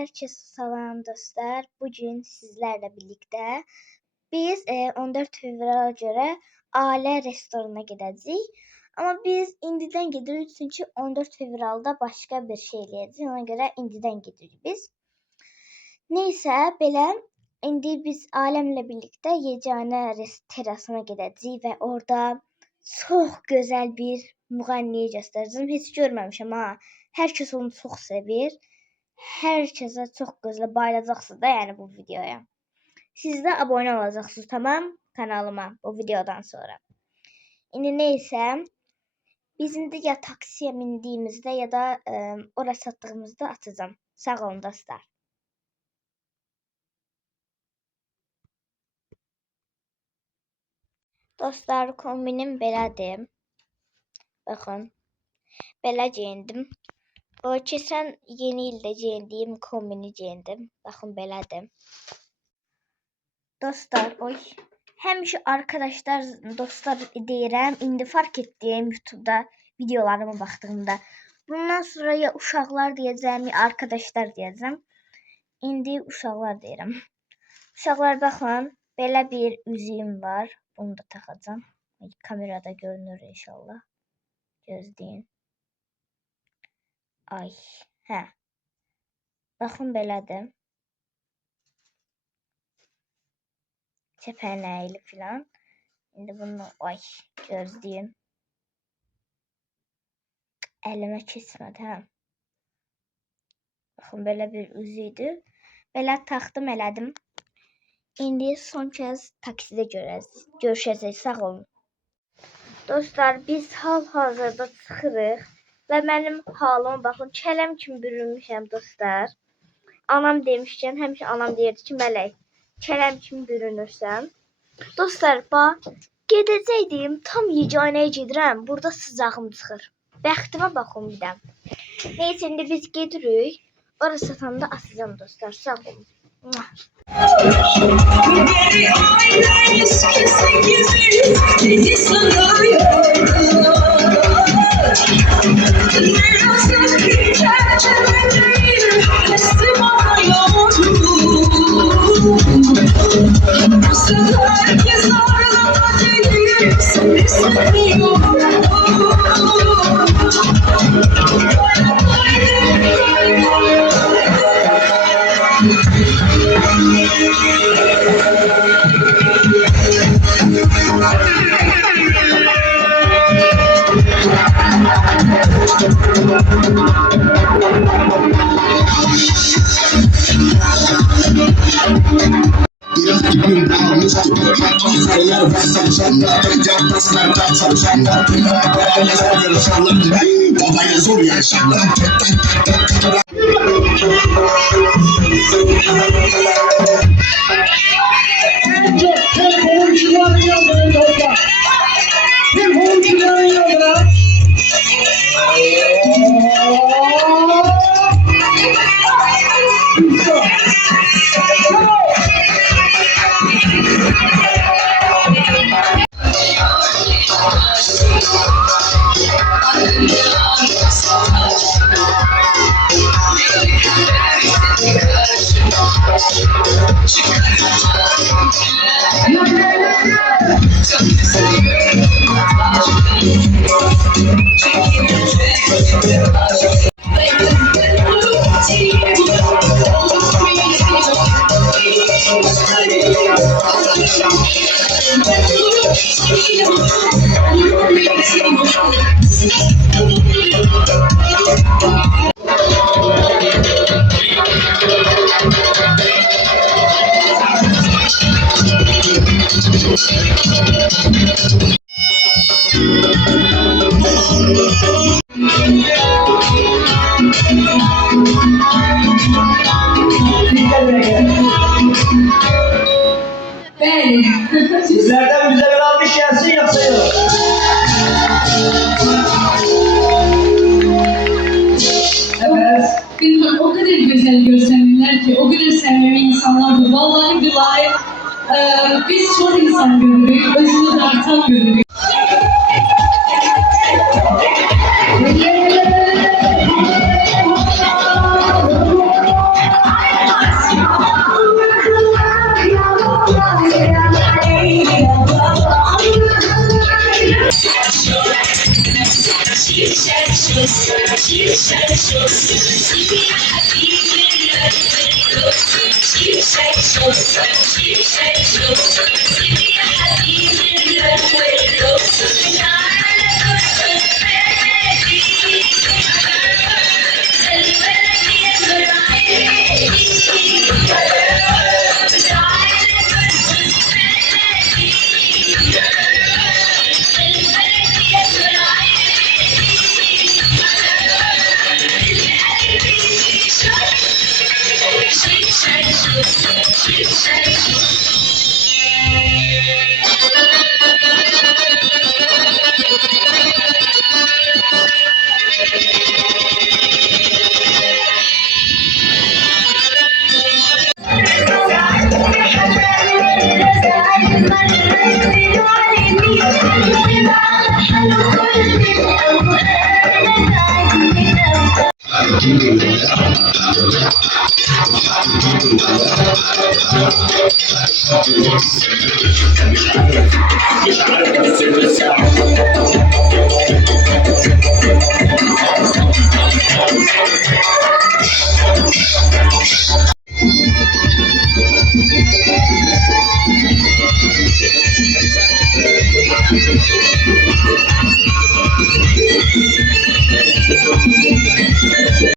Herkese salam dostlar. Bugün sizlerle birlikte biz 14 fevrala göre Aile restorana gideceğiz. Ama biz indiden gidiyoruz çünkü 14 fevralda başka bir şey eləyəcəyik. Ona göre indiden gidiyoruz biz. Neyse belə indi biz ailemle birlikte yeganə terasına gideceğiz ve orada çok güzel bir müğənniyi göstereceğim. Hiç görmemişim ha. Herkes onu çok sevir. Herkese çok gözle bayılacaksınız da yani bu videoya. Siz de abone olacaksınız tamam kanalıma bu videodan sonra. Şimdi neyse bizim de ya taksiye bindiğimizde ya da oraya sattığımızda atacağım. Sağ olun dostlar. Dostlar kombinim belədir. Bakın. Belə giyindim. O keçən yeni ildə giyindiyim kombini giyindim. Baxın belədir. Dostlar, oy. Həmişə arkadaşlar, dostlar deyirəm. İndi fark etdim YouTube'da videolarıma baxdığımda. Bundan sonra ya uşaqlar deyəcəm, ya arkadaşlar deyəcəm. İndi uşaqlar deyirəm. Uşaqlar baxın, belə bir üzüyüm var. Bunu da taxacağam. Kamerada görünür inşallah. Gözləyin. Ay, hə. Baxın belədir. Çəpənəkli filan. İndi bunu ay gözləyim. Əlimə keçmədi hə. Baxın belə bir üzüydü. Belə taxdım elədim. İndi son kez taksidə görüşəcəyik. Sağ olun. Dostlar biz hal-hazırda çıxırıq. Və mənim halıma baxın, kələm kimi bürünmüşəm dostlar. Anam demişkən, həmişə anam deyirdi ki, Mələk, kələm kimi bürünürsən. Dostlar, bax, gedəcəkdim, tam yeganəyə gedirəm, burada sıcağım çıxır. Bəxtimə baxın bir də. Neyse, indi biz gedirik, orası satanda atacağım dostlar, sağ olun. Babaya zor yaşamlar. Sizlerden bize bir alkış gelsin yoksa yok. Evet. Bilmem o kadar güzel görseller ki, o kadar sevmeli insanlardı. Vallahi billahi biz çok insan görürük, özünü dartan görürük.